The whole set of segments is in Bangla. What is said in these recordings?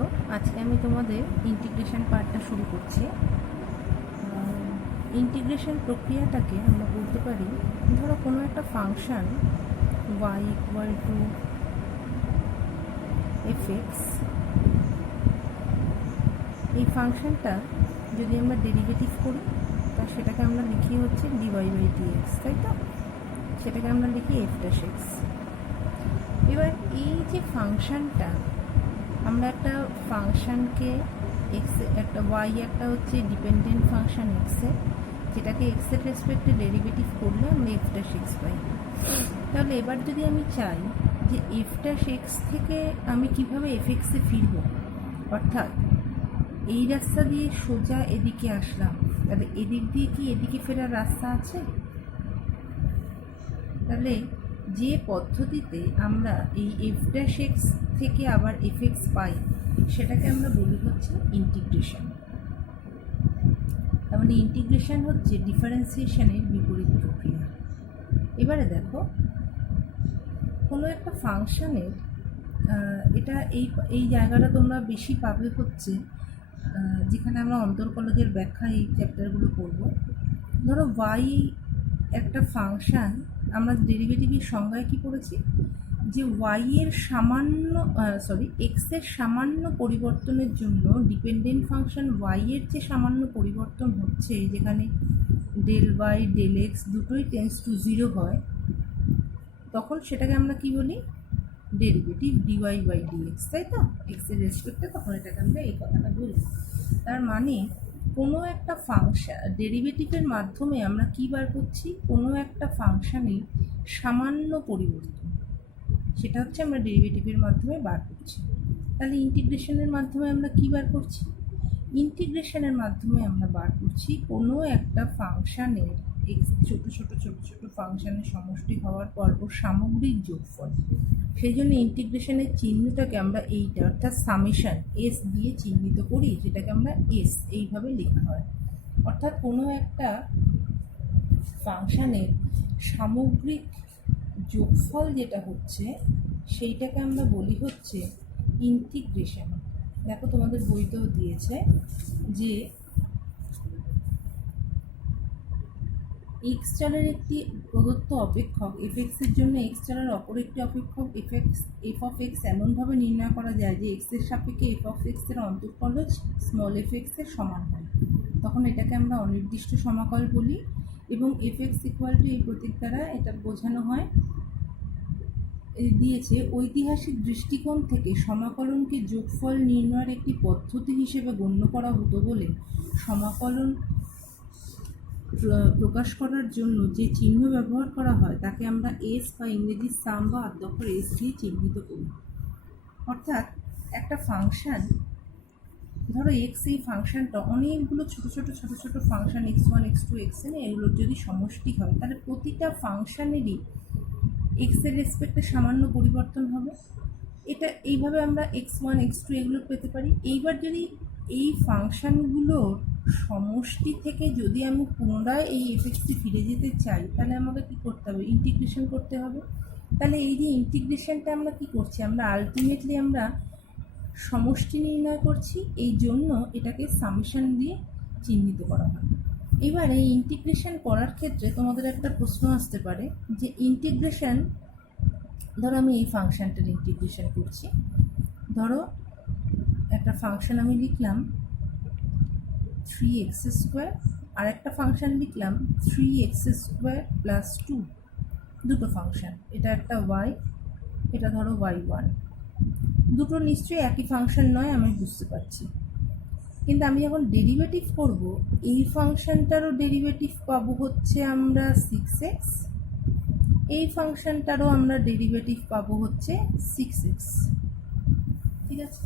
দেখো, আজকে আমি তোমাদের ইন্টিগ্রেশন পার্টটা শুরু করছি। ইন্টিগ্রেশন প্রক্রিয়াটাকে আমরা বলতে পারি, ধরো কোনো একটা function y equal two FX, এই ফাংশনটা যদি আমরা ডেরিভেটিভ করি তা সেটাকে আমরা লিখি হচ্ছে ডিওয়াই বাই ডিএক্স, তাই তো? সেটাকে আমরা লিখি এফ ড্যাশ এক্স। এবার এই যে ফাংশনটা, আমরা একটা ফাংশনকে এক্স, একটা ওয়াই, একটা হচ্ছে ডিপেন্ডেন্ট ফাংশন এক্সে, যেটাকে এক্সের রেসপেক্টে ডেরিভেটিভ করলে আমরা এফ ড্যাশ এক্স পাই। তাহলে এবার যদি আমি চাই যে এফ ড্যাশ এক্স থেকে আমি কীভাবে এফ এক্সে ফিরব, অর্থাৎ এই রাস্তা দিয়ে সোজা এদিকে আসলাম, তাহলে এদিক দিয়ে কি এদিকে ফেরার রাস্তা আছে? তাহলে যে পদ্ধতিতে আমরা এই এফ ড্যাশ এক্স থেকে আবার এফ এক্স পাই সেটাকে আমরা বলি হচ্ছে ইন্টিগ্রেশন। তার মানে ইন্টিগ্রেশন হচ্ছে ডিফারেন্সিয়েশনের বিপরীত প্রক্রিয়া। এবারে দেখো, কোনো একটা ফাংশনের এটা এই জায়গাটা তোমরা বেশি পাবে হচ্ছে যেখানে আমরা অন্তর্কলজের ব্যাখ্যা এই চ্যাপ্টারগুলো করব। ধরো ওয়াই একটা ফাংশন, আমরা ডেরিভেটিভের সংজ্ঞায় কী পড়েছি যে ওয়াই এর সামান্য এক্সের সামান্য পরিবর্তনের জন্য ডিপেন্ডেন্ট ফাংশন ওয়াই এর যে সামান্য পরিবর্তন হচ্ছে, যেখানে ডেল ওয়াই ডেল এক্স দুটোই টেন্স টু 0 হয়, তখন সেটাকে আমরা কি বলি? ডেরিভেটিভ ডিওয়াই বাই ডিএক্স, তাই তো? এক্সের রেসপেক্টে তখন এটাকে আমরা এই কথাটা বলি। তার মানে কোনো একটা ফাংশন ডেরিভেটিভের মাধ্যমে আমরা কী বার করছি? কোনো একটা ফাংশনের সামান্য পরিবর্তন, সেটা হচ্ছে আমরা ডেরিভেটিভের মাধ্যমে বার করছি। তাহলে ইন্টিগ্রেশনের মাধ্যমে আমরা কী বার করছি? ইন্টিগ্রেশনের মাধ্যমে আমরা বার করছি কোনো একটা ফাংশনের ছোট ছোট ছোট ছোট ফাংশনের সমষ্টি হওয়ার পর ওর সামগ্রিক যোগফল। সেই জন্য ইন্টিগ্রেশনের চিহ্নটাকে আমরা এইটা, অর্থাৎ সামেশন এস দিয়ে চিহ্নিত করি, যেটাকে আমরা এস এইভাবে লেখা হয়। অর্থাৎ কোনো একটা ফাংশনের সামগ্রিক যোগফল যেটা হচ্ছে সেইটাকে আমরা বলি হচ্ছে ইন্টিগ্রেশন। দেখো, তোমাদের বইতেও দিয়েছে যে এক্স চালের একটি প্রদত্ত অপেক্ষক এফ এক্সের জন্য এক্স চালের অপর একটি অপেক্ষক এফ অফ এক্স এমনভাবে নির্ণয় করা যায় যে এক্সের সাপেক্ষে এফ অফ এক্সের অন্তঃকলজ স্মল এফ এক্সের সমান হয়। তখন এটাকে আমরা অনির্দিষ্ট সমাকল বলি, এবং এফ এক্স ইকুয়াল টু এই প্রতীক দ্বারা এটা বোঝানো হয়। দিয়েছে ঐতিহাসিক দৃষ্টিকোণ থেকে সমাকলনকে যোগফল নির্ণয়ের একটি পদ্ধতি হিসেবে গণ্য করা হতো বলে সমাকলন প্রকাশ করার জন্য যে চিহ্ন ব্যবহার করা হয় তাকে আমরা এস বা ইংরেজি সাম বা আদ্যক্ষর এস দিয়ে চিহ্নিত করি। অর্থাৎ একটা ফাংশন, ধরো এক্স, এই ফাংশনটা অনেকগুলো ছোট ছোট ছোট ছোট function x one x two x n এগুলোর যদি সমষ্টি হয়, তাহলে প্রতিটা ফাংশনেরই এক্সের রেসপেক্টে সামান্য পরিবর্তন হবে। এটা এইভাবে আমরা এক্স ওয়ান এক্স টু এগুলো পেতে পারি। এইবার যদি এই ফাংশনগুলোর সমষ্টি থেকে যদি আমি পুনরায় এই এফএক্সে ফিরে যেতে চাই, তাহলে আমাকে কী করতে হবে? ইন্টিগ্রেশন করতে হবে। তাহলে এই যে ইন্টিগ্রেশনটা আমরা কী করছি? আমরা আলটিমেটলি আমরা সমষ্টি নির্ণয় করছি, এই জন্য এটাকে সামেশন দিয়ে চিহ্নিত করা হয়। এবার এই ইন্টিগ্রেশন করার ক্ষেত্রে তোমাদের একটা প্রশ্ন আসতে পারে যে ইন্টিগ্রেশন, ধরো আমি এই ফাংশনটার ইন্টিগ্রেশন করছি। ধরো একটা ফাংশন আমি লিখলাম 3x স্কোয়ার, আর একটা ফাংশন লিখলাম 3x স্কোয়ার প্লাস 2, দুটো ফাংশন, এটা একটা y, এটা ধরো y1। দুটো নিশ্চয়ই একই ফাংশন নয়, আমি বুঝতে পারছি। কিন্তু আমি যখন ডেরিভেটিভ করব, এই ফাংশনটারও ডেরিভেটিভ পাবো হচ্ছে আমরা 6x, এই ফাংশনটারও আমরা ডেরিভেটিভ পাবো হচ্ছে 6x। ঠিক আছে?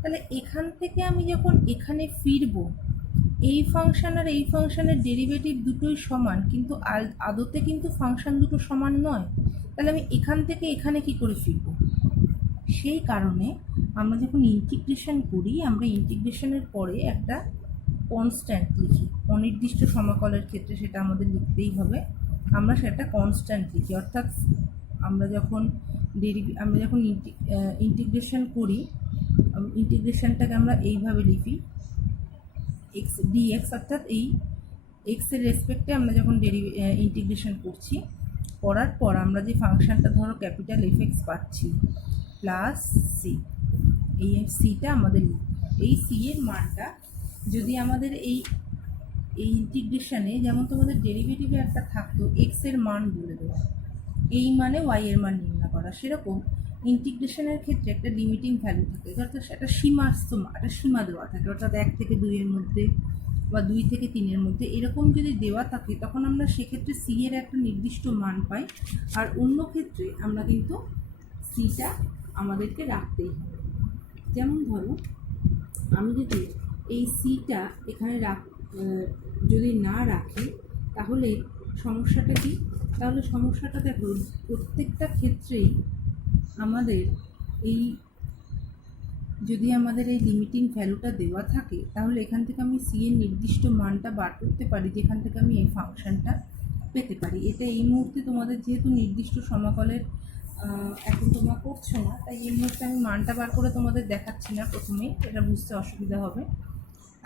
তাহলে এখান থেকে আমি যখন এখানে ফিরবো, এই ফাংশন আর এই ফাংশনের ডেরিভেটিভ দুটোই সমান, কিন্তু আদতে কিন্তু ফাংশন দুটো সমান নয়। তাহলে আমি এখান থেকে এখানে কি করে ফিরবো? সেই কারণে আমরা যখন ইন্টিগ্রেশন করি, আমরা ইন্টিগ্রেশনের পরে একটা কনস্ট্যান্ট লিখি। অনির্দিষ্ট সমাকলের ক্ষেত্রে সেটা আমাদের লিখতেই হবে, আমরা সেটা কনস্ট্যান্ট লিখি। অর্থাৎ আমরা যখন ইন্টিগ্রেশন করি ইন্টিগ্রেশনটাকে আমরা এইভাবে লিখি, এক্স ডিএক্স, অর্থাৎ এই এক্সের রেসপেক্টে আমরা যখন ইন্টিগ্রেশন করছি, করার পর আমরা যে ফাংশনটা ধরো ক্যাপিটাল এফ এক্স পাচ্ছি প্লাস সি, এই সিটা আমাদের এই সি এর মানটা যদি আমাদের এই ইন্টিগ্রেশনে, যেমন তোমাদের ডেরিভেটিভে একটা থাকতো এক্স এর মান বলে দেওয়া, এই মানে ওয়াই এর মান নির্ণয় করা, সেরকম ইন্টিগ্রেশনের ক্ষেত্রে একটা লিমিটিং ভ্যালু থাকে, অর্থাৎ একটা একটা সীমা দেওয়া থাকে, অর্থাৎ 1 থেকে 2 এর মধ্যে বা 2 থেকে 3 এর মধ্যে এরকম যদি দেওয়া থাকে, তখন আমরা সেক্ষেত্রে সি এর একটা নির্দিষ্ট মান পাই, আর অন্য ক্ষেত্রে আমরা কিন্তু সিটা আমাদেরকে রাখতেই হবে। যেমন ধরো আমি যদি এই সিটা এখানে যদি না রাখি, তাহলে সমস্যাটা কি? তাহলে সমস্যাটা দেখো, প্রত্যেকটা ক্ষেত্রেই আমাদের এই যদি আমাদের এই লিমিটিং ভ্যালুটা দেওয়া থাকে, তাহলে এখান থেকে আমি সি এর নির্দিষ্ট মানটা বার করতে পারি, যেখান থেকে আমি এই ফাংশনটা পেতে পারি। এটা এই মুহূর্তে তোমাদের যেহেতু নির্দিষ্ট সমাকলের এখন তোমরা করছো না, তাই এই মুহূর্তে আমি মানটা বার করে তোমাদের দেখাচ্ছি না, প্রথমেই এটা বুঝতে অসুবিধা হবে।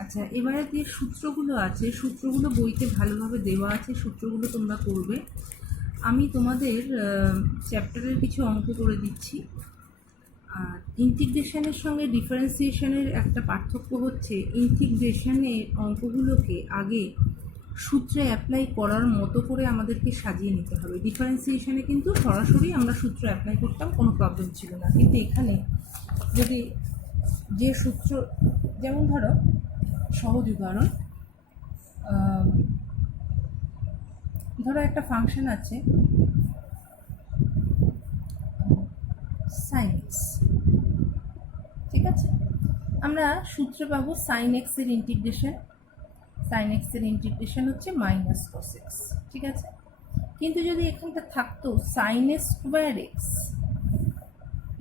আচ্ছা, এবারে যে সূত্রগুলো আছে, সূত্রগুলো বইতে ভালোভাবে দেওয়া আছে, সূত্রগুলো তোমরা করবে। আমি তোমাদের চ্যাপ্টারের কিছু অঙ্ক করে দিচ্ছি। আর ইন্টিগ্রেশনের সঙ্গে ডিফারেন্সিয়েশনের একটা পার্থক্য হচ্ছে, ইন্টিগ্রেশনের অঙ্কগুলোকে আগে সূত্রে অ্যাপ্লাই করার মতো করে আমাদেরকে সাজিয়ে নিতে হবে। ডিফারেন্সিয়েশনে কিন্তু সরাসরি আমরা সূত্র অ্যাপ্লাই করতাম, কোনো প্রবলেম ছিল না, কিন্তু এখানে যদি যে সূত্র, যেমন ধরো সহজ উদাহরণ, ধরো একটা ফাংশন আছে সাইন এক্স, ঠিক আছে, আমরা সূত্র পাবো সাইন এক্স এর ইন্টিগ্রেশন, সাইন এক্স এর ইন্টিগ্রেশন হচ্ছে মাইনাস কস এক্স, ঠিক আছে। কিন্তু যদি এখানটা থাকতো সাইন এ স্কোয়ার এক্স,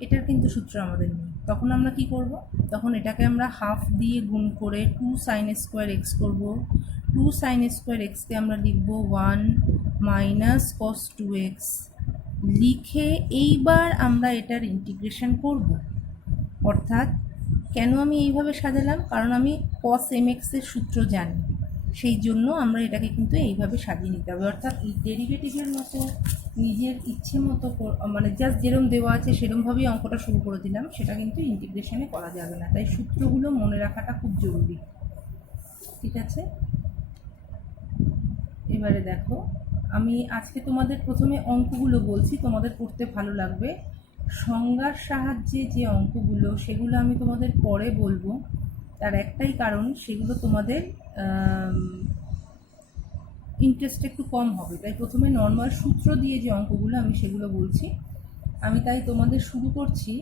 এটার কিন্তু সূত্র আমাদের নেই, তখন আমরা কি করব? তখন এটাকে আমরা হাফ দিয়ে গুণ করে 2 সাইন স্কোয়ার এক্স করবো। 2 সাইন স্কোয়ার এক্সকে আমরা লিখবো 1 মাইনাস কস 2x, লিখে এইবার আমরা এটার ইন্টিগ্রেশন করব। অর্থাৎ কেন আমি এইভাবে সাজালাম? কারণ আমি কস এম এক্সের সূত্র জানি, সেই জন্য আমরা এটাকে কিন্তু এইভাবে সাজিয়ে নিতে হবে। অর্থাৎ ডেরিভেটিভের মতো নিজের ইচ্ছে মতো, মানে জাস্ট যেরকম দেওয়া আছে সেরকমভাবেই অঙ্কটা শুরু করে দিলাম, সেটা কিন্তু ইন্টিগ্রেশনে করা যাবে না। তাই সূত্রগুলো মনে রাখাটা খুব জরুরি, ঠিক আছে। এবারে দেখো, আমি আজকে তোমাদের প্রথমে অঙ্কগুলো বলছি, তোমাদের পড়তে ভালো লাগবে। সংজ্ঞার সাহায্যে যে অঙ্কগুলো, সেগুলো আমি তোমাদের পরে বলবো, তার একটাই কারণ, সেগুলো তোমাদের ইন্টারেস্ট একটু কম হবে, তাই প্রথমে নর্মাল সূত্র দিয়ে যে অঙ্কগুলো আমি সেগুলো বলছি। আমি তাই তোমাদের শুরু করছি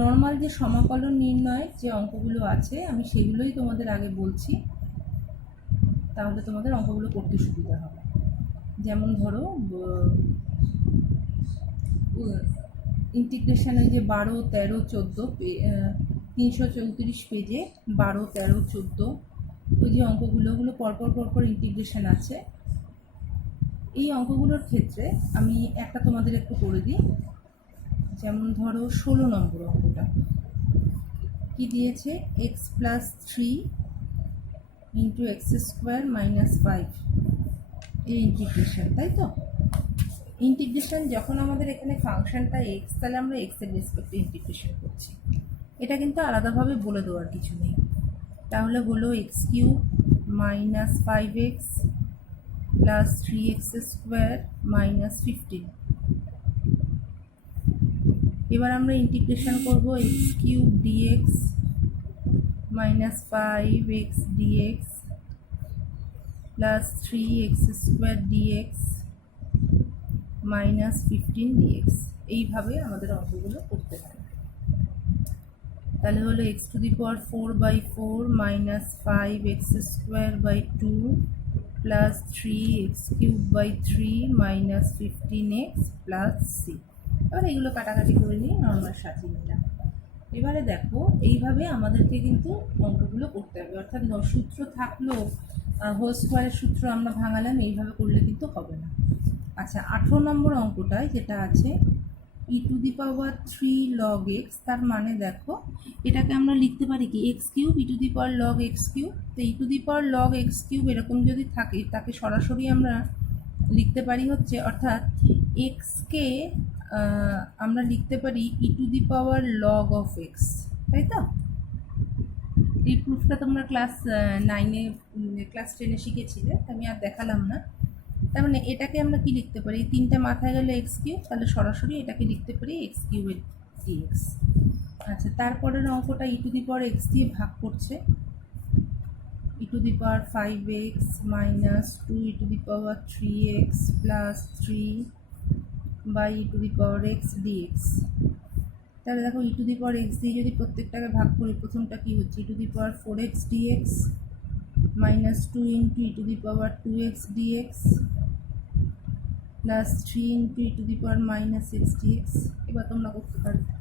নর্মাল যে সমাকলন নির্ণয়ের যে অঙ্কগুলো আছে, আমি সেগুলোই তোমাদের আগে বলছি, তাহলে তোমাদের অঙ্কগুলো করতে সুবিধা হবে। যেমন ধরো ইন্টিগ্রেশনে যে 12, 13, 14, 334 পেজে 12, 13, 14 ওই যে অঙ্কগুলো পরপর ইন্টিগ্রেশন আছে। এই অঙ্কগুলোর ক্ষেত্রে আমি একটা তোমাদের একটু করে দিই। যেমন ধরো 16 নম্বর অঙ্কটা কি দিয়েছে, x plus 3 into x square minus 5 এর ইন্টিগ্রেশন, তাই তো। ইন্টিগ্রেশন যখন আমাদের এখানে ফাংশনটা এক্স, তাহলে আমরা এক্সের রেসপেক্টে ইন্টিগ্রেশন করছি, এটা কিন্তু আলাদাভাবে বলে দেওয়ার কিছু নেই। তাহলে হলো x cube minus 5x plus 3x square minus 15। এবার আমরা ইন্টিগ্রেশন করব x cube dx minus 5x dx plus 3x square dx minus 15 dx. এইভাবে আমাদের অঙ্কগুলো করতে হবে। তাহলে হলো x to the power 4/4 minus 5x square by 2 plus 3x cube by 3 minus 15x plus c. এবার এগুলো কাটাকাটি করে নিয়ে নর্মাল সাজিয়ে নিলাম। এবারে দেখো, এইভাবে আমাদেরকে কিন্তু অঙ্কগুলো করতে হবে, অর্থাৎ সূত্র থাকলেও হোল স্কোয়ারের সূত্র আমরা ভাঙালাম, এইভাবে করলে কিন্তু হবে না। আচ্ছা, 18 নম্বর অঙ্কটায় যেটা আছে, e to the power 3 log x, তার মানে দেখো এটাকে আমরা লিখতে পারি কি x cube e to the power log x cube. তো e to the power log x cube এরকম যদি থাকে তাকে সরাসরি আমরা লিখতে পারি হচ্ছে, অর্থাৎ এক্সকে আমরা লিখতে পারি e to the power log of x, তাই তো? এই প্রুফটা তোমরা ক্লাস 9-এ ক্লাস 10-এ শিখেছিলে, আমি আর দেখালাম না। তার মানে এটাকে আমরা কি লিখতে পারি, তিনটা মাথায় গেলে এক্স কিউব, তাহলে সরাসরি এটাকে লিখতে পারি এক্স কিউবের ডিএক্স। আচ্ছা, তারপরের অঙ্কটা ই টু দি পাওয়ার এক্স দিয়ে ভাগ করছে, e to the power 5x minus 2 e to the power 3x plus 3 by e to the power x dx. তাহলে দেখো ই টু দি পাওয়ার এক্স দিয়ে যদি প্রত্যেকটাকে ভাগ করি, প্রথমটা কি হচ্ছে e to the power 4x dx minus 2 into e to the power 2x dx plus 3 into e to the power minus x dx. এবার তোমরা করতে পারবে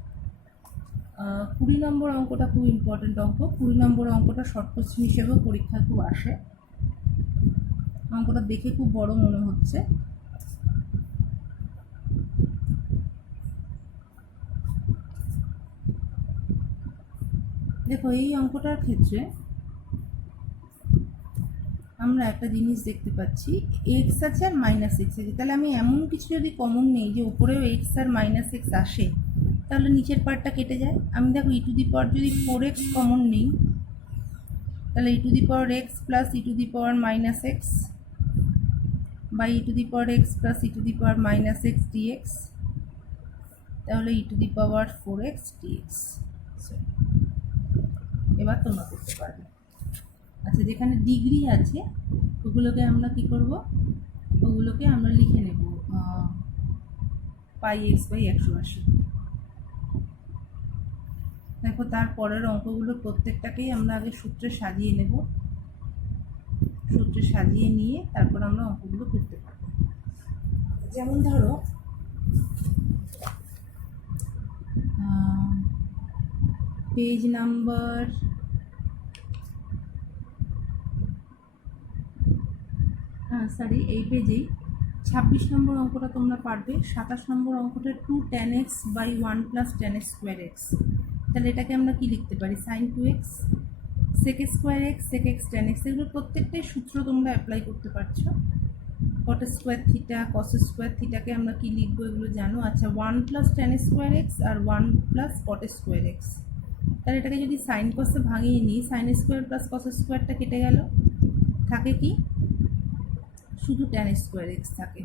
20 নম্বর অঙ্কটা খুব ইম্পর্টেন্ট অঙ্ক। 20 নম্বর অঙ্কটা শর্ট কোশ্চেন হিসেবেও পরীক্ষায় খুব আসে। অঙ্কটা দেখে খুব বড় মনে হচ্ছে, দেখো এই অঙ্কটার ক্ষেত্রে আমরা একটা জিনিস দেখতে পাচ্ছি, এক্স আছে আর মাইনাস এক্স আছে। তাহলে আমি এমন কিছু যদি কমন নেই যে উপরেও এক্স আর মাইনাস এক্স আসে, তাহলে নিচের পার্টটা কেটে যায়। আমি দেখো ই টু দি পাওয়ার যদি 4x কমন নেই, তাহলে e to the power x plus e to the power minus x by e to the power x plus e to the power minus x dx, তাহলে e to the power 4x dx. এবার তোমরা করতে পারবে। আচ্ছা, যেখানে ডিগ্রি আছে ওগুলোকে আমরা কি করব, ওগুলোকে আমরা লিখে নেব পাই এক্স বাই 180। দেখো তারপরের অঙ্কগুলো প্রত্যেকটাকেই আমরা আগে সূত্রে সাজিয়ে নেব, সূত্রে সাজিয়ে নিয়ে তারপর আমরা অঙ্কগুলো করতে পারবো। যেমন ধরো পেজ নাম্বার এই পেজেই 26 নম্বর অঙ্কটা তোমরা পারবে। 27 নম্বর অঙ্কটা 2 tan x by 1 plus tan x square x. তাহলে এটাকে আমরা কি লিখতে পারি, sine 2x sec square x sec x tan x। এগুলো প্রত্যেকটাই সূত্র তোমরা অ্যাপ্লাই করতে পারছো। Cot square theta cos square থিটাকে আমরা কি লিখবো এগুলো জানো। আচ্ছা, 1 প্লাস tan স্কোয়ার এক্স আর 1 প্লাস কট স্কোয়ার এক্স। তাহলে এটাকে যদি সাইন কসে ভাঙিয়ে নিই, সাইন স্কোয়ার প্লাস কস স্কোয়ারটা কেটে গেল, থাকে কি শুধু tan স্কোয়ার এক্স থাকে।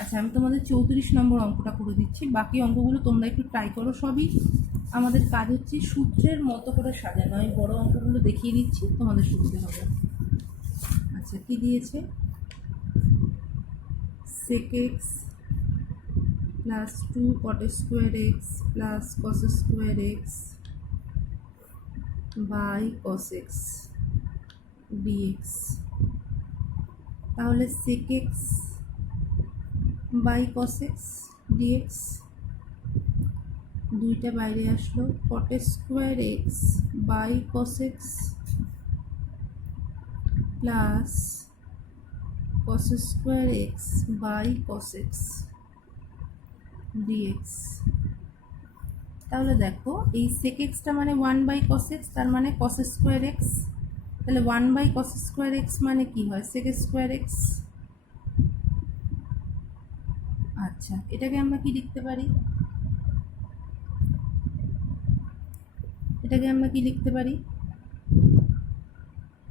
আচ্ছা, আমি তোমাদের 34 নম্বর অঙ্কটা করে দিচ্ছি, বাকি অঙ্কগুলো তোমরা একটু ট্রাই করো। সবই আমাদের কাজ হচ্ছে সূত্রের মতো করে সাজানো। আমি বড় অঙ্কগুলো দেখিয়ে দিচ্ছি, তোমাদের সুবিধা হবে। আচ্ছা, কি দিয়েছে, sec x plus 2 cot square x plus cos square x by cos x dx। তাহলে sec x by cos x dx, দুইটা বাইরে আসলো, cot square x by cos x plus cos square x by cos x dx। তাহলে দেখো এই sec xটা মানে 1 বাই cos x, তার মানে cos স্কোয়ার এক্স। তাহলে 1 বাই cos স্কোয়ার এক্স মানে কি হয়, sec স্কোয়ার এক্স। আচ্ছা, এটাকে আমরা কি লিখতে পারি, এটাকে আমরা কি লিখতে পারি,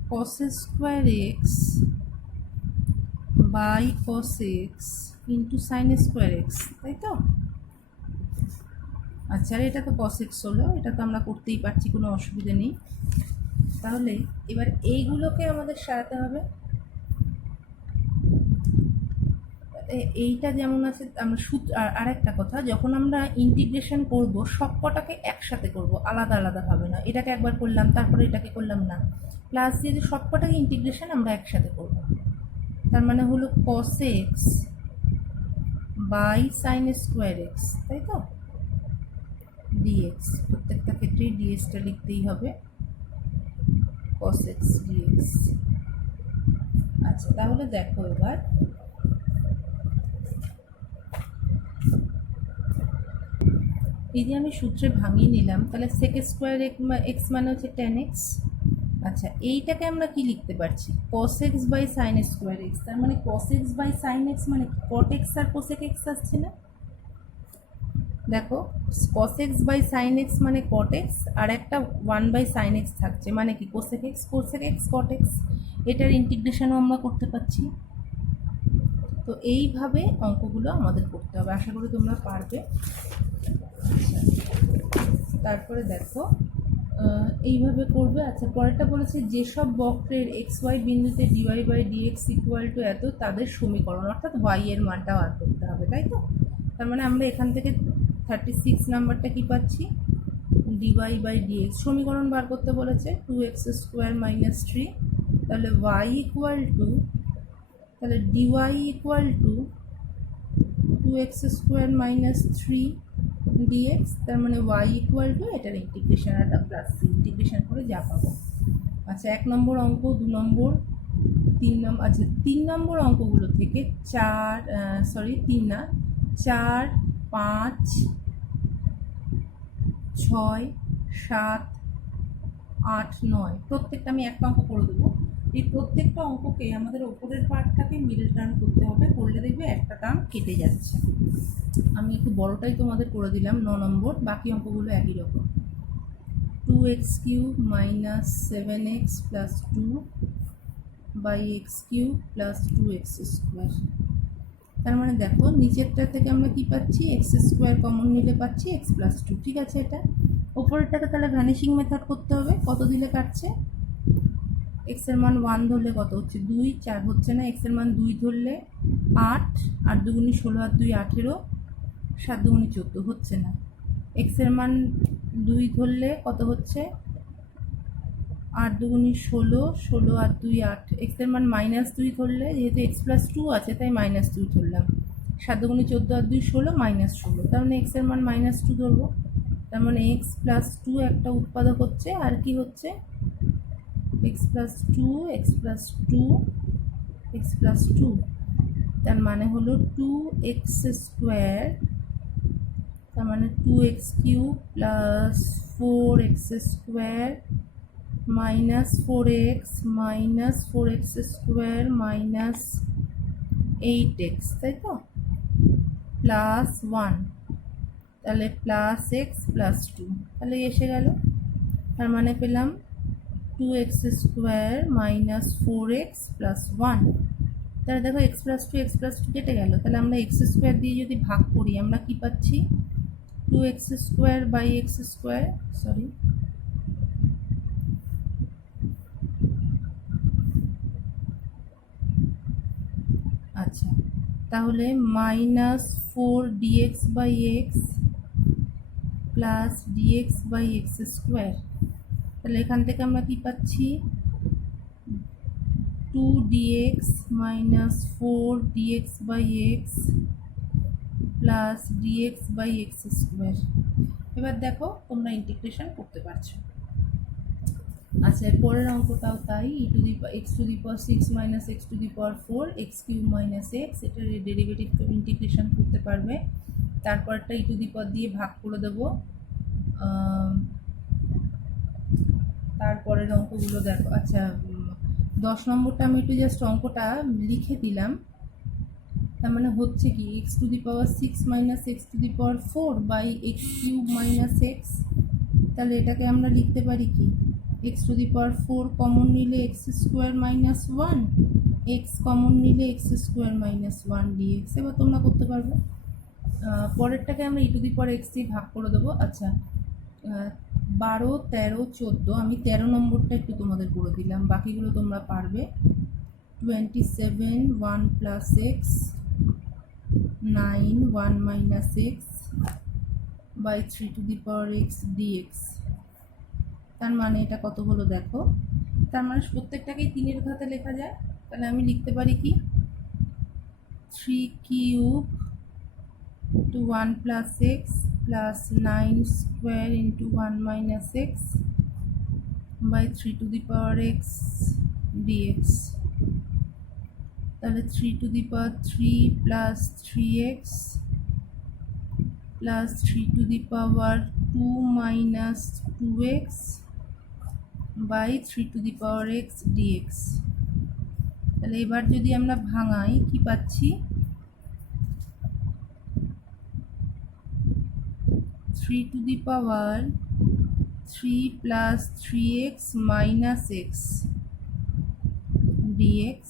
cos square x by cos x into sine square x, তাই তো? আচ্ছা, আর এটা তো cos x হলো, এটা তো আমরা করতেই পারছি, কোনো অসুবিধা নেই। তাহলে এবার এইগুলোকে আমাদের সারাতে হবে। এইটা যেমন আছে আমরা সূত্র, আর একটা কথা, যখন আমরা ইন্টিগ্রেশন করব সব কটাকে একসাথে করব, আলাদা আলাদা হবে না। এটাকে একবার করলাম তারপরে এটাকে করলাম না, প্লাস দিয়ে সব কটাকে ইন্টিগ্রেশন আমরা একসাথে করব। তার মানে হলো cos x by sine square x, তাই তো, dx। প্রত্যেকটা ক্ষেত্রেই dxটা লিখতেই হবে, cos x dx। আচ্ছা, তাহলে দেখো এবার এই যে আমি সূত্রে ভাঙিয়ে নিলাম, তাহলে sec স্কোয়ার এক্স মানে হচ্ছে tan x। আচ্ছা, এইটাকে আমরা কি লিখতে পারছি, cos x by sin square x. তার মানে cos x by sin x মানে cot x আর cosec x আসছে না? দেখো, cos x by sin x মানে cot x, আর একটা 1 বাই sin x থাকছে, মানে কি cosec x cot x। এটার ইন্টিগ্রেশনও আমরা করতে পারছি। তো এইভাবে অঙ্কগুলো আমাদের করতে হবে, আশা করি তোমরা পারবে। তারপরে দেখো, এইভাবে করবে। আচ্ছা, পরেরটা বলেছে যেসব বক্রের এক্স ওয়াই বিন্দুতে dy by dx equal to এত তাদের সমীকরণ, অর্থাৎ ওয়াই এর মানটা বার করতে হবে, তাই তো? তার মানে আমরা এখান থেকে 36 নাম্বারটা কি পাচ্ছি, ডিওয়াই বাই ডিএক্স সমীকরণ বার করতে বলেছে, 2x স্কোয়ার মাইনাস 3। তাহলে ওয়াই ইকুয়াল টু, তাহলে dy equal to 2x square minus 3 dx. তার মানে ওয়াই ইকুয়াল টু, এটার ইন্টিগ্রেশন একটা প্লাস সি, ইন্টিগ্রেশন করে যা পাবো। আচ্ছা, 1 নম্বর অঙ্ক, 2 নম্বর, 3 নম্বর। আচ্ছা, 3 নম্বর অঙ্কগুলো থেকে 3 না, 4, 5, 6, 7, 8, 9 প্রত্যেকটা আমি একটা অঙ্ক করে দেবো। এই প্রত্যেকটা অঙ্ককে আমাদের ওপরের পার্টটাকে মিডল টার্ম করতে হবে, করলে দেখবে একটা টার্ম কেটে যাচ্ছে। আমি একটু বড়টাই তোমাদের করে দিলাম 9 নম্বর, বাকি অঙ্কগুলো একই রকম। 2x cube minus 7x plus 2 by x cube plus 2x square. তার মানে দেখো, নিচেরটা থেকে আমরা কি পাচ্ছি, এক্স স্কোয়ার কমন নিলে পাচ্ছি এক্স প্লাস 2। ঠিক আছে, এটা ওপরেরটাকে তাহলে ভ্যানিশিং মেথড করতে হবে। কত দিলে কাটছে, এক্স এর মান 1 ধরলে কত হচ্ছে 2, 4 হচ্ছে না। এক্স এর মান 2 ধরলে 8, 8 দুগুণি 16 আর 2 18, 7 দুগুণি 14 হচ্ছে না। এক্স এর মান 2 ধরলে কত হচ্ছে, 8 দুগুণি 16, 16 আর 2 8। এক্স এর মান -2 ধরলে, যেহেতু এক্স প্লাস 2 আছে তাই -2 ধরলাম। 7 দুগুণি 14 আর 2 16, -16। তার মানে এক্স এর মান -2 ধরবো। তার মানে এক্স প্লাস 2 একটা উৎপাদক হচ্ছে, আর কি হচ্ছে x plus 2, x plus 2, x plus 2। তার মানে হলো 2x স্কোয়ার, তার মানে 2x cube plus 4x square minus 4x minus 4x square minus 8x, তাই তো, প্লাস 1। তাহলে প্লাস এক্স প্লাস 2, তাহলে এসে গেল। তার মানে পেলাম 2x square minus 4x plus 1। তাহলে দেখো, এক্স প্লাস 2 কেটে গেল। তাহলে আমরা এক্স স্কোয়ার দিয়ে যদি ভাগ করি আমরা কি পাচ্ছি, 2x square by x square, sorry, আচ্ছা, তাহলে -4 dx by x plus dx by x square. তাহলে এখান থেকে আমরা কি পাচ্ছি, 2dx minus 4 dx by x plus dx by x square. এবার দেখো, তোমরা ইন্টিগ্রেশন করতে পারছো। আচ্ছা, পরের অঙ্কটাও তাই, x two the power 6 minus x two the power 4 x cube minus x, এটার ডেরিভেটিভ ইন্টিগ্রেশন করতে পারবে। তারপরটা ই টু দি পাওয়ার দিয়ে ভাগ করে দেবো। তারপরের অঙ্কগুলো দেখো। আচ্ছা, 10 নম্বরটা আমি একটু জাস্ট অঙ্কটা লিখে দিলাম। তার মানে হচ্ছে কি, x to the power 6 minus x to the power 4 by x cube minus x. তাহলে এটাকে আমরা লিখতে পারি কি, x to the power 4 common নিলে x square minus 1, x common নিলে এক্স স্কোয়ার মাইনাস 1 ডিএক্স। এবার তোমরা করতে পারবে। পরেরটাকে আমরা ই টু দি পাওয়ার এক্স দিয়ে ভাগ করে দেবো। আচ্ছা, 12, 13, 14, আমি 13 নম্বরটা একটু তোমাদের করে দিলাম, বাকিগুলো তোমরা পারবে। 27, 1 plus x, 9, 1 minus x by 3 to the power x dx. তার মানে এটা কত হলো দেখো, তার মানে প্রত্যেকটাকেই 3-এর ঘাতে লেখা যায়। তাহলে আমি লিখতে পারি কি, 3 cube to 1 plus x plus 9 square into 1 minus x by 3 to the power x dx। তাহলে 3 to the power 3 plus 3x plus 3 minus 2x by 3x dx। তাহলে এবার যদি আমরা ভাঙাই কি পাচ্ছি, 3 plus 3x minus x dx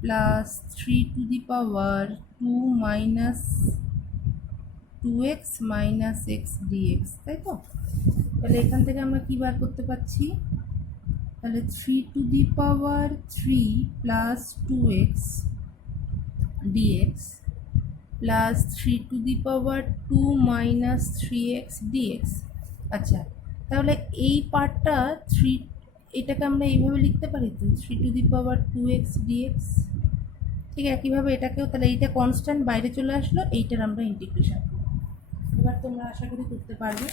plus 3 minus 2x minus x dx, তাই তো? তাহলে এখান থেকে আমরা কি বার করতে পারছি, তাহলে 3 plus 2x dx plus 3 minus 3x dx। আচ্ছা, তাহলে এই পার্টটা এটাকে আমরা এইভাবে লিখতে পারি তো, 3 dx। ঠিক একইভাবে এটাকেও, তাহলে এইটা কনস্ট্যান্ট বাইরে চলে আসলো, এইটার আমরা ইন্টিগ্রেশন করব। এবার তোমরা আশা করি করতে পারবে,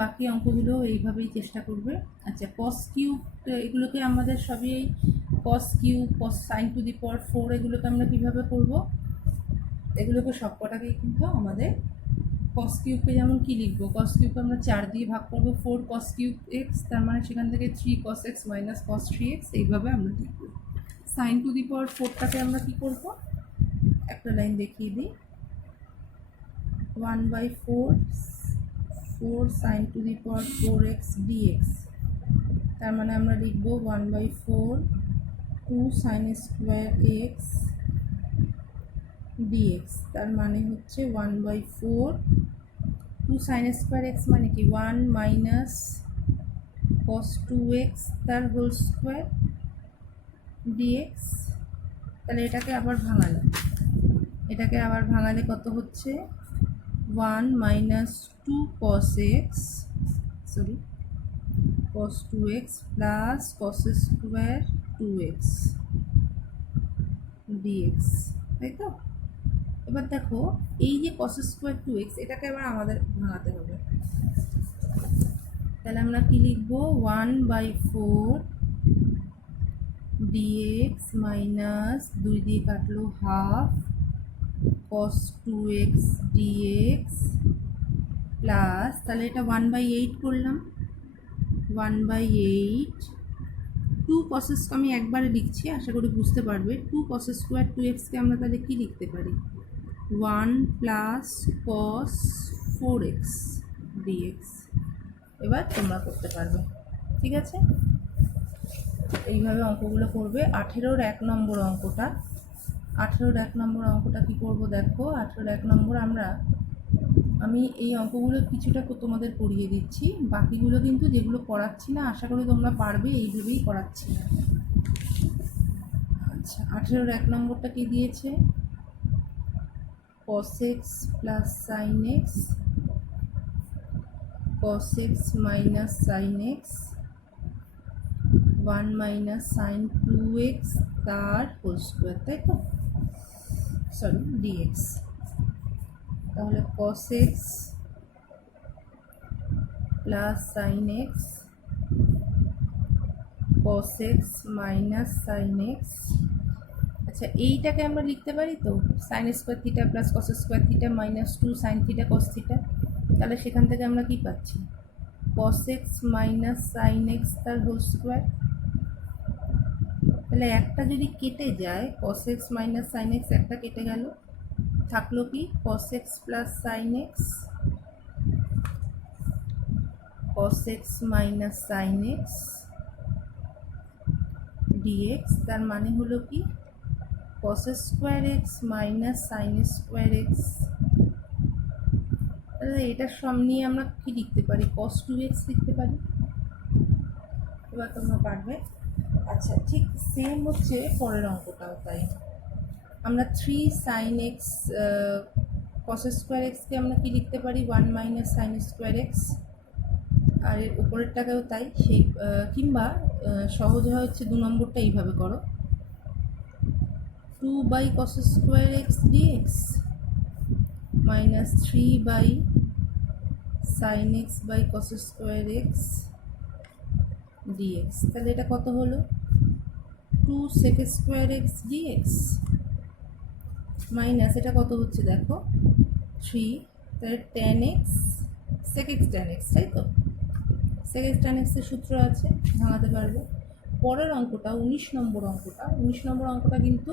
বাকি অঙ্কগুলো এইভাবেই চেষ্টা করবে। আচ্ছা, কস কিউব, এগুলোকে আমাদের সবই cos cube, cos sine to the power 4, এগুলোকে আমরা কীভাবে করব, এগুলোকে সব কটাকেই কিন্তু আমাদের কস কিউবকে যেমন কি লিখবো, কস কিউবকে আমরা 4 দিয়ে ভাগ করবো, 4 কস কিউব এক্স, তার মানে সেখান থেকে 3 cos x minus cos 3x, এইভাবে আমরা লিখব। সাইন টু দি পাওয়ার 4টাকে আমরা কি করব, একটা লাইন দেখিয়ে দিই, 1/4 sine to the power 4x dx, তার মানে আমরা লিখব 1/4 2 সাইন স্কোয়ার x dx, তার মানে হচ্ছে 1/4 2 সাইন স্কোয়ার x মানে কি 1 মাইনাস cos 2x তার হোল স্কোয়ার dx। তাহলে এটাকে আবার ভাঙালে কত হচ্ছে, 1 minus 2 cos 2x plus cos square 2x dx, তাই তো? এবার দেখো এই যে cos স্কোয়ার 2x, এটাকে এবার আমাদের ভাঙাতে হবে। তাহলে আমরা কি লিখব, 1/4 dx মাইনাস 2 দিয়ে কাটলো half cos 2x dx plus, তাহলে এটা 1/8 করলাম, 1/8 2 cos, আমি একবারে লিখছি, আশা করি বুঝতে পারবে। 2 cos স্কোয়ার 2xকে আমরা তাহলে কি লিখতে পারি, 1 প্লাস cos 4x dx। এবার তোমরা করতে পারবে, ঠিক আছে? এইভাবে অঙ্কগুলো করবে। 18-র 1 নম্বর অঙ্কটা, 18-র 1 নম্বর অঙ্কটা কী করবো দেখো, 18-র 1 নম্বর আমি এই অঙ্কগুলো কিছুটা তোমাদের করিয়ে দিচ্ছি, বাকিগুলো কিন্তু যেগুলো করাচ্ছি না, আশা করি তোমরা পারবে, এইভাবেই করাচ্ছি না। আচ্ছা, 18-র 1 নম্বরটা কি দিয়েছে, cos x plus sin x cos x minus sin x 1 minus sin 2x তার হোল স্কোয়ার, তাই তো? Sorry, dx। তাহলে cos x plus sin x cos x minus sin x। আচ্ছা, এইটাকে আমরা লিখতে পারি তো, sin square theta plus cos square theta minus 2 sin theta cos theta. তাহলে সেখান থেকে আমরা কি পাচ্ছি, cos x minus sin x তার হোল স্কোয়ার। তাহলে একটা যদি কেটে যায়, cos x minus sin x একটা কেটে গেল, থাকলো কি cos x plus sin x cos x minus sin x dx, তার মানে হলো কি cos square x minus sin square x। তাহলে এটার সব নিয়ে আমরা কি লিখতে পারি, cos 2x লিখতে পারি। এবার তোমরা পারবে। আচ্ছা, ঠিক সেম হচ্ছে পরের অঙ্কটাও তাই। আমরা 3 sin x cos স্কোয়ার এক্সকে আমরা কি লিখতে পারি, 1 মাইনাস sin স্কোয়ার এক্স, আর এর উপরেরটাকেও তাই। সেই কিংবা সহজ হচ্ছে 2 নম্বরটা এইভাবে করো, 2 by cos square x dx minus 3 by sin x by cos square x dx। তাহলে এটা কত হলো, 2 sec স্কোয়ার এক্স dx। মাইনাস এটা কত হচ্ছে দেখো 3, তাহলে tan x sec x tan x, তাই তো? সেক এক্স টেন এক্সের সূত্র আছে, ভাঙাতে পারবে। পরের অঙ্কটা 19 নম্বর অঙ্কটা, 19 নম্বর অঙ্কটা কিন্তু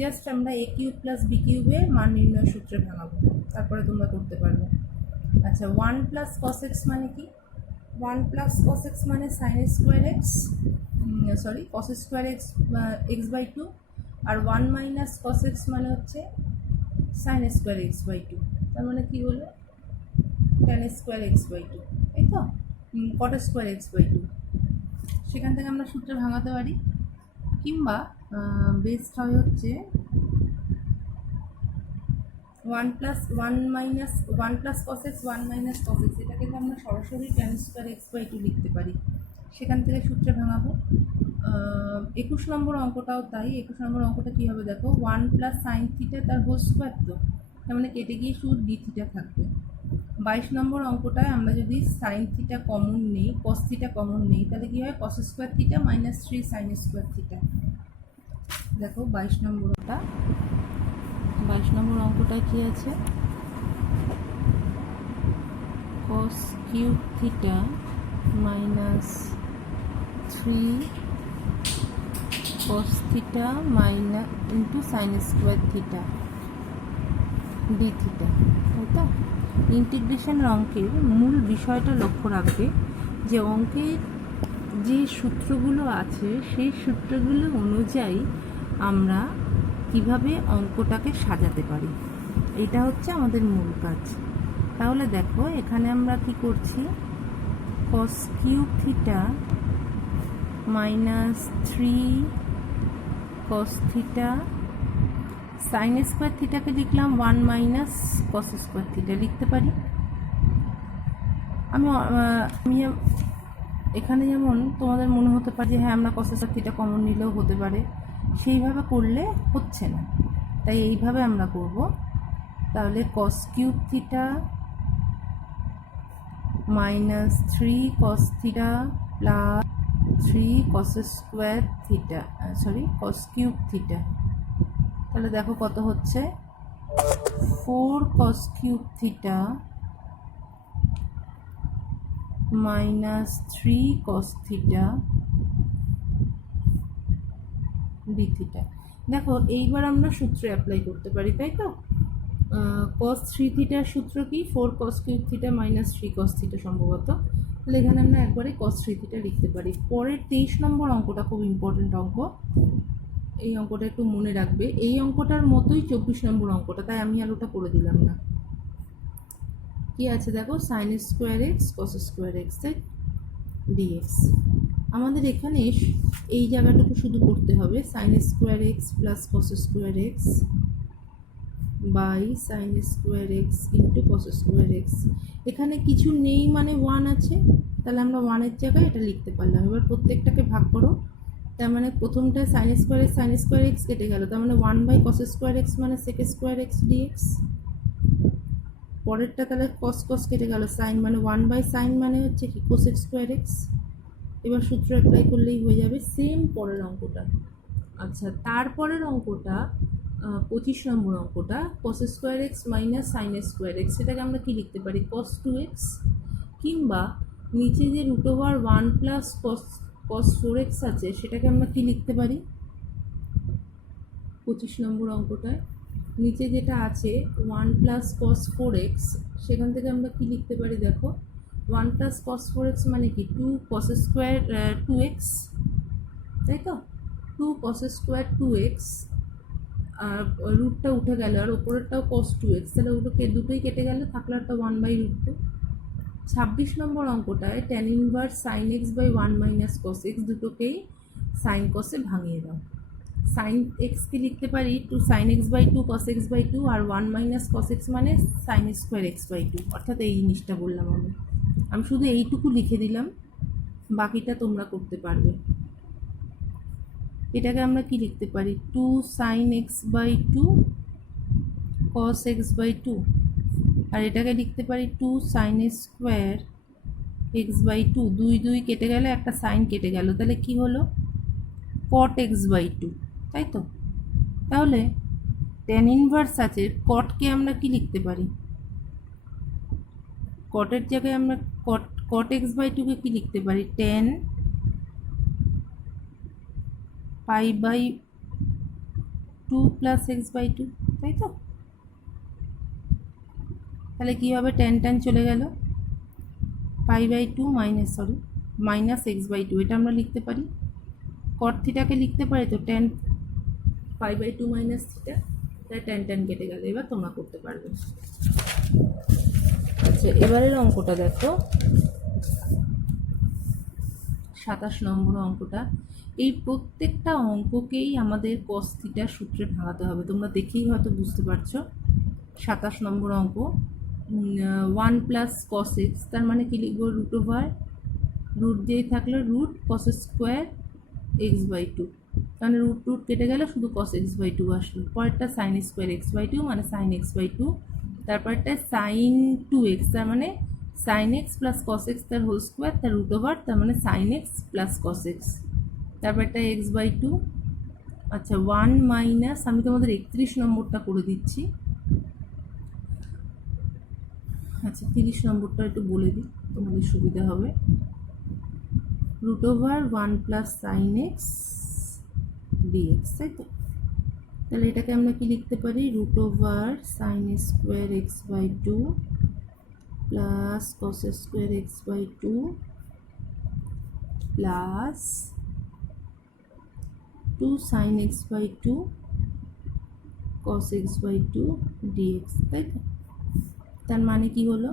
জাস্ট আমরা এ কিউব প্লাস বি কিউবের মান নির্ণয় সূত্রে ভাঙাবো, তারপরে তোমরা করতে পারবে। আচ্ছা, 1 প্লাস কস এক্স মানে কি? 1 প্লাস কস এক্স মানে sine square x, sorry cos square x x by two, আর 1 মাইনাস কস এক্স মানে হচ্ছে sine square x by two. তার মানে কী হলো? Tan square x by two, তাই তো? Cot square x by two. সেখান থেকে আমরা সূত্রে ভাঙাতে পারি, কিংবা বেস্ট হয় হচ্ছে 1 plus 1 minus 1 plus cos x 1 minus cos x, এটা কিন্তু আমরা সরাসরি tan square x by two লিখতে পারি। সেখান থেকে সূত্রে ভাঙাবো। 21 নম্বর অঙ্কটাও তাই। 21 নম্বর অঙ্কটা কী হবে দেখো, 1 প্লাস সাইন থিটা তার হোল স্কোয়ার, তো তার মানে কেটে গিয়ে শুধু ডি থিটা থাকবে। 22 নম্বর অঙ্কটায় আমরা যদি সাইন থিটা কমন নেই, কস থিটা কমন নেই, তাহলে কী হয়? Cos square theta minus 3 sine square theta. দেখো 22 নম্বরটা, 22 নম্বর অঙ্কটায় কী আছে? কস cube theta minus 3 cos theta minus into sine square theta D theta, তাই তো? ইন্টিগ্রেশনের অঙ্কের মূল বিষয়টা লক্ষ্য রাখবে যে অঙ্কের যে সূত্রগুলো আছে সেই সূত্রগুলো অনুযায়ী আমরা কিভাবে অঙ্কটাকে সাজাতে পারি, এটা হচ্ছে আমাদের মূল কাজ। তাহলে দেখো এখানে আমরা কি করছি, cos cube theta minus 3 cos theta, sine square থিটাকে লিখলাম 1 মাইনাস কস স্কোয়ার থিটা লিখতে পারি। আমি এখানে যেমন তোমাদের মনে হতে পারে যে হ্যাঁ আমরা কস স্কোয়ার থিটা কমন নিলেও হতে পারে, সেইভাবে করলে হচ্ছে না, তাই এইভাবে আমরা করব। তাহলে কস cube theta minus 3 cos theta plus 3 cos square theta, sorry কস কিউব থিটা। তাহলে দেখো কত হচ্ছে, 4 কস cube theta minus 3 cos theta D theta. দেখো এইবার আমরা সূত্রে অ্যাপ্লাই করতে পারি, তাই তো? কস 3 থিটার সূত্র কি? 4 কস cube theta minus 3 cos theta সম্ভবত। তাহলে এখানে আমরা একবারে কস 3 থিটা লিখতে পারি। পরের 23 নম্বর অঙ্কটা খুব ইম্পর্টেন্ট অঙ্ক, এই অঙ্কটা একটু মনে রাখবে। এই অঙ্কটার মতোই 24 নম্বর অঙ্কটা, তাই আমি আর ওটা করে দিলাম না। কি আছে দেখো, sine square x cos square x dx. আমাদের এখানে এই জায়গাটুকু শুধু করতে হবে, sine square x plus cos square x by sine square x into cos square x. এখানে কিছু নেই মানে 1 আছে, তাহলে আমরা 1-এর জায়গায় এটা লিখতে পারলাম। এবার প্রত্যেকটাকে ভাগ করো, তার মানে প্রথমটায় সাইন স্কোয়ার এক্স কেটে গেল, তার মানে 1 বাই কস স্কোয়ার এক্স মানে সেক স্কোয়ার এক্স ডিএক্স। পরেরটা তাহলে কস কস কেটে গেল, সাইন মানে 1 বাই সাইন মানে হচ্ছে কি কোস স্কোয়ার এক্স। এবার সূত্র অ্যাপ্লাই করলেই হয়ে যাবে। সেম পরের অঙ্কটা। আচ্ছা, তারপরের অঙ্কটা 25 নম্বর অঙ্কটা, কস square x minus sine square x, সেটাকে আমরা কি লিখতে পারি? কস 2x, কিংবা নিচে যে রুট ওভার 1 প্লাস কস 4x আছে সেটাকে আমরা কি লিখতে পারি? 25 নম্বর অঙ্কটায় নিচে যেটা আছে 1 প্লাস কস 4x, সেখান থেকে আমরা কি লিখতে পারি দেখো, 1 প্লাস কস 4x মানে কি 2 কস স্কোয়ার 2x, তাই তো? 2 কস স্কোয়ার 2x, আর রুটটা উঠে গেল, আর ওপরেরটাও কস 2x, তাহলে ওটাকে দুটোই কেটে গেল, থাকলো একটা 1/√2। 26 নম্বর অঙ্কটায় tan inverse sine x by 1 minus cos x, দুটোকেই সাইন কসে ভাঙিয়ে দাও। সাইন এক্সকে লিখতে পারি 2 sine x by 2 cos x by 2, আর 1 মাইনাস কস এক্স মানে সাইন স্কোয়ার এক্স বাই 2, অর্থাৎ এই জিনিসটা বললাম আমি শুধু এইটুকু লিখে দিলাম, বাকিটা তোমরা করতে পারবে। এটাকে আমরা কি লিখতে পারি? 2 sine x by 2 cos x by 2, আর এটাকে লিখতে পারি 2 সাইন স্কোয়ার এক্স বাই 2। 2 কেটে গেলে একটা সাইন কেটে গেল, তাহলে কি হলো? কট এক্স বাই 2, তাই তো? তাহলে ট্যান ইনভার্স আছে, কটকে আমরা কি লিখতে পারি? কটের জায়গায় আমরা কট এক্স বাই টুকে কি লিখতে পারি? Tan pi by two plus x by two, তাই তো? তাহলে কী হবে? ট্যান ট্যান চলে গেল, pi by two minus x by two, এটা আমরা লিখতে পারি। কট থিটাকে লিখতে পারি তো, tan pi by two minus theta, তাই ট্যান ট্যান কেটে গেল। এবার তোমরা করতে পারবে। আচ্ছা, এবারের অঙ্কটা দেখো, 27 নম্বর অঙ্কটা। এই প্রত্যেকটা অঙ্ককেই আমাদের কস থিটার সূত্রে ভাঙাতে হবে। তোমরা দেখেই হয়তো বুঝতে পারছো। 27 নম্বর অঙ্ক, 1 প্লাস কস এক্স, তার মানে কি লিখবো? রুট ওভার রুট দিয়েই থাকলো root cos square x by two, তাহলে রুট রুট কেটে গেলে শুধু কস এক্স বাই টু আসলো। পরেরটা sine square x by two মানে সাইন এক্স বাই টু, তারপরটা সাইন টু এক্স, তার মানে sine x plus cos x তার হোল স্কোয়ার তার রুট ওভার, তার মানে sine x plus cos x, তারপরটা এক্স বাই টু। আচ্ছা, 1 মাইনাস, আমি তোমাদের 31 নম্বরটা করে দিচ্ছি। আচ্ছা, 30 নম্বরটা একটু বলে দিই, তোমাদের সুবিধা হবে। Root over 1 plus sine x dx, তাই তো? তাহলে এটাকে আমরা কি লিখতে পারি? Root over sine square x by two plus cos square x by two plus 2 sine x by two cos x by two dx, তাই তো? তার মানে কি হলো?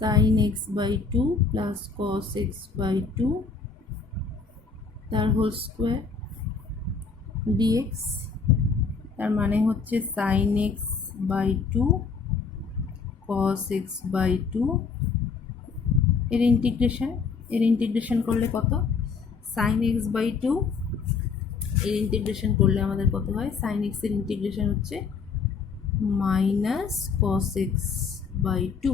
Sine x by two plus cos x by two তার হোল স্কোয়ার ডিএক্স, তার মানে হচ্ছে sine x by two cos x by two এর ইন্টিগ্রেশন করলে কত? সাইন এক্স বাই টু এর ইন্টিগ্রেশন করলে আমাদের কত হয়? সাইন এক্স এর ইন্টিগ্রেশন হচ্ছে minus cos x by two.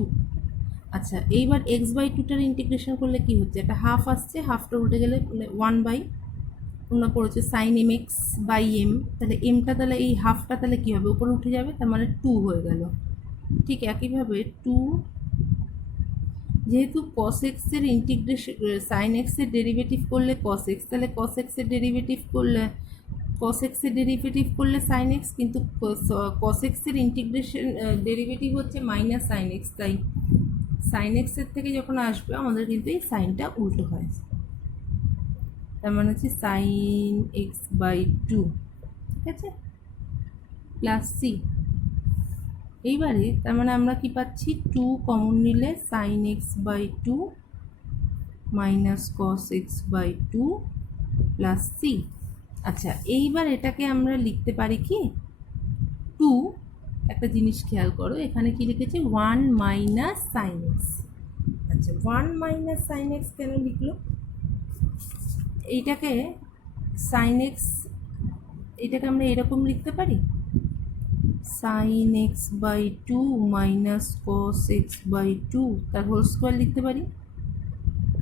আচ্ছা, এইবার এক্স বাই টুটার ইন্টিগ্রেশন করলে কি হচ্ছে? একটা হাফ আসছে, হাফটা উল্টে গেলে 1 বাই, তোমরা পড়েছে sine m x by m, তাহলে এমটা তাহলে এই হাফটা তাহলে কী হবে? উপরে উঠে যাবে, তার মানে 2 হয়ে গেল। ঠিক একইভাবে 2, যেহেতু কস এক্সের ইন্টিগ্রেশন, সাইন এক্সের ডেরিভেটিভ করলে কস এক্স, তাহলে কস এক্সের ডেরিভেটিভ করলে সাইন এক্স, কিন্তু কস এক্সের ইন্টিগ্রেশন ডেরিভেটিভ হচ্ছে মাইনাস সাইন এক্স, তাই সাইন এক্সের থেকে যখন আসবে আমাদের কিন্তু এই সাইনটা উল্টো হয়, তার মানে হচ্ছে সাইন এক্স বাই টু, ঠিক আছে, প্লাস সি। এইবারে তার মানে আমরা কি পাচ্ছি? 2 কমন নিলে sine x by two minus cos x by two plus c. আচ্ছা, এইবার এটাকে আমরা লিখতে পারি কি? 2, একটা জিনিস খেয়াল করো, এখানে কি লিখেছে? 1 মাইনাস সাইন এক্স। আচ্ছা, 1 মাইনাস সাইন এক্স কেন লিখলো? এইটাকে সাইন এক্স, এটাকে আমরা এরকম লিখতে পারি, sine x by two minus cos x by two তার হোল স্কোয়ার লিখতে পারি,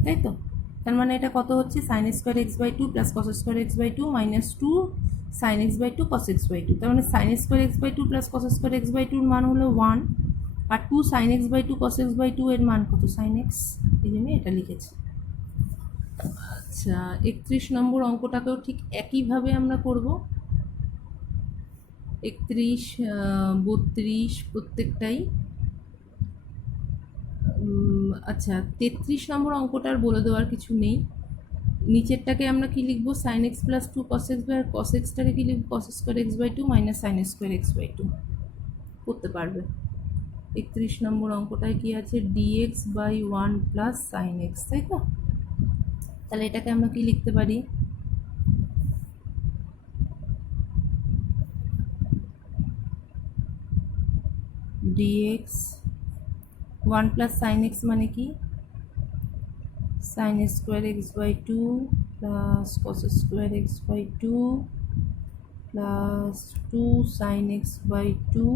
তাই তো? তার মানে এটা কত হচ্ছে? Sine square x by two plus cos square x by two minus 2 sine x by two cos x by two, তার মানে sine square x by two plus cos square x by টুর মান হলো 1, আর 2 sine x by two cos x by two এর মান কত? সাইন এক্স, এই জন্য এটা লিখেছি। আচ্ছা, 31 নম্বর অঙ্কটাকেও ঠিক একইভাবে আমরা করব। 31, 32 প্রত্যেকটাই। আচ্ছা, 33 নম্বর অঙ্কটার বলে দেওয়ার কিছু নেই। নিচেরটাকে আমরা কি লিখবো? Sine x plus two cos x by, আর কস এক্সটাকে কি লিখবো? Cos square x by two minus sine square x by two, করতে পারবে। 31 নম্বর অঙ্কটায় কি আছে? Dx by 1 plus sine x, তাই তো? তাহলে এটাকে আমরা কি লিখতে পারি? ডিএক্স 1 প্লাস সাইন এক্স মানে কি? Sine square x by two plus cos square x by two plus 2 sine x by two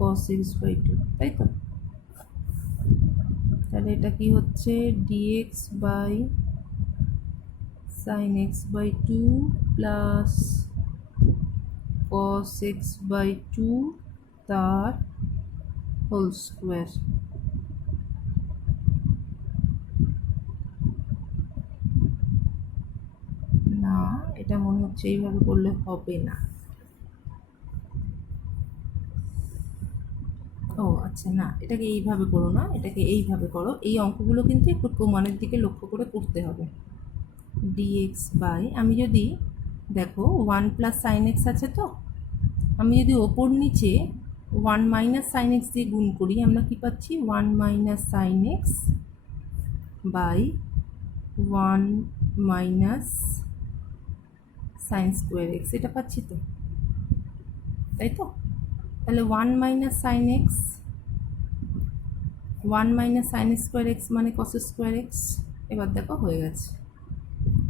cos x by two, তাই তো? তাহলে এটা কি হচ্ছে? Dx by sine x by two plus cos x by 2 তার হোল স্কোয়ার। না, এটা মনে হচ্ছে এইভাবে করলে হবে না। ও আচ্ছা, না, এটাকে এইভাবে করো না, এটাকে এইভাবে করো। এই অঙ্কগুলো কিন্তু একটু প্রমাণের দিকে লক্ষ্য করে করতে হবে। dx বাই, আমি যদি দেখো 1 প্লাস সাইন এক্স আছে, তো আমি যদি ওপর নিচে 1 মাইনাস সাইন এক্স দিয়ে গুণ করি, আমরা কি পাচ্ছি 1 minus sine x by 1 minus sine square x, এটা পাচ্ছি তো, তাই তো? তাহলে 1 minus sine x 1 minus sine square x মানে কস স্কোয়ার এক্স। এবার দেখো হয়ে গেছে,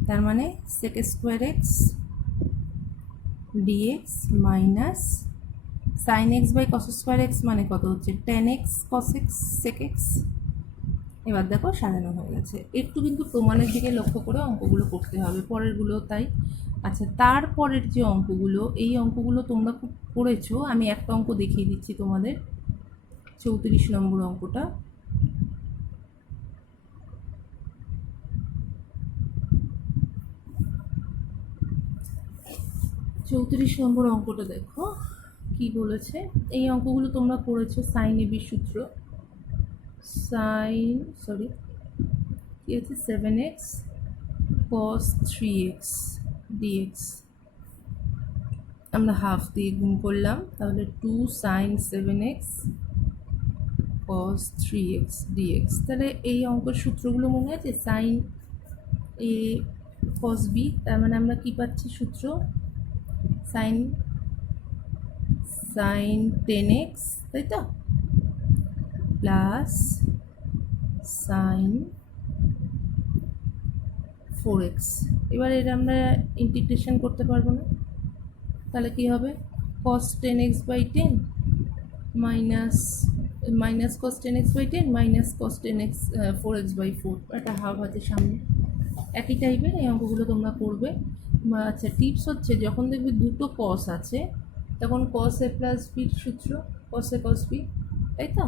তার মানে sec square x dx minus sine x by cos square x মানে কত হচ্ছে, tan x cos x sec x. এবার দেখো সাজানো হয়ে গেছে। একটু কিন্তু প্রমাণের দিকে লক্ষ্য করে অঙ্কগুলো করতে হবে, পরেরগুলো তাই। আচ্ছা, তারপরের যে অঙ্কগুলো, এই অঙ্কগুলো তোমরা খুব করেছো, আমি একটা অঙ্ক দেখিয়ে দিচ্ছি তোমাদের, 34 নম্বর অঙ্কটা। চৌত্রিশ নম্বর অঙ্কটা দেখো কি বলেছে। এই অঙ্কগুলো তোমরা করেছো, সাইন এবি সূত্র, সাইন কি আছে 7x cos 3x dx, আমরা হাফ দিয়ে গুণ করলাম, তাহলে 2 sin 7x cos 3x dx। তাহলে এই অঙ্কের সূত্রগুলো মনে আছে, সাইন এ cos b, তার মানে আমরা কি পাচ্ছি সূত্র, সাইন 10x, তাই তো, প্লাস সাইন 4x। এবার এটা আমরা ইন্টিগ্রেশন করতে পারবো না, তাহলে কি হবে, cos 10x by 10 minus cos 10x by 10 minus cos 10x 4x by 4, একটা হাফ আছে সামনে। একই টাইপের এই অঙ্কগুলো তোমরা করবে। আচ্ছা, টিপস হচ্ছে যখন দেখবে দুটো কস আছে, তখন cos a প্লাস বির সূত্র cos a cos b, তাই তো?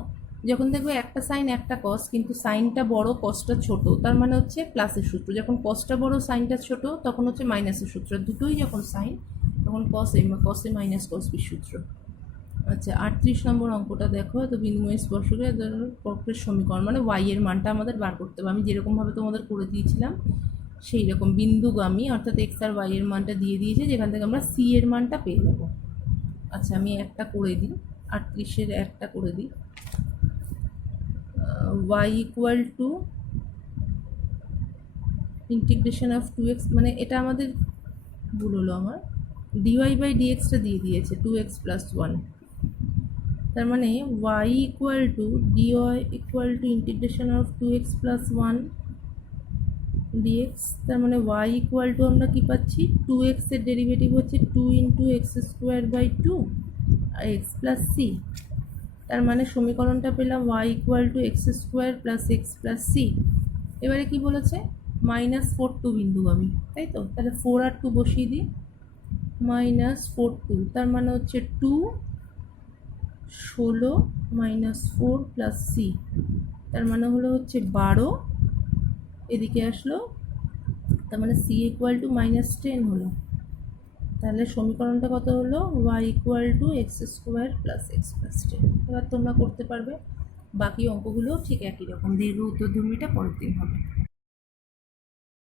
যখন দেখবে একটা সাইন একটা কস, কিন্তু সাইনটা বড় কসটা ছোট, তার মানে হচ্ছে প্লাসের সূত্র। যখন কসটা বড় সাইনটা ছোট, তখন হচ্ছে মাইনাসের সূত্র। দুটোই যখন সাইন, তখন cos a minus cos b সূত্র। আচ্ছা, 38 নম্বর অঙ্কটা দেখো, তো বিনিময় স্পর্শকের বক্রের সমীকরণ, মানে y এর মানটা আমাদের বার করতে হবে। আমি যেরকমভাবে তোমাদের করে দিয়েছিলাম সেই রকম বিন্দুগামী, অর্থাৎ x আর y এর মানটা দিয়ে দিয়েছে, যেখান থেকে আমরা c এর মানটা পেয়ে যাবো। আচ্ছা, আমি একটা করে দিই, 38-এর একটা করে দিই। y equal two integration of 2x, মানে এটা আমাদের ভুল হলো, আমার dy বাই dxটা দিয়ে দিয়েছে 2x প্লাস 1, তার মানে y equal two dy equal to integration of 2x plus 1 dx, তার মানে y ইকুয়াল টু আমরা কি পাচ্ছি, 2x এর ডেরিভেটিভ হচ্ছে 2 ইন্টু এক্স স্কোয়ার বাই 2 আর এক্স প্লাস সি। তার মানে সমীকরণটা পেলাম y equal to x square plus x plus c. এবারে কি বলেছে, -4 2 বিন্দুগামী, তাই তো? তাহলে 4 আর 2 বসিয়ে দিই, -4 2, তার মানে হচ্ছে 2 16 -4 প্লাস সি, তার মানে হলো হচ্ছে 12, এদিকে আসলো, তার মানে সি ইকুয়াল টু -10 হলো। তাহলে সমীকরণটা কত হলো, y equal to x square plus x plus 10। এবার তোমরা করতে পারবে, বাকি অঙ্কগুলোও ঠিক একই রকম। দীর্ঘ উত্তরধর্মীটা পরের দিন হবে।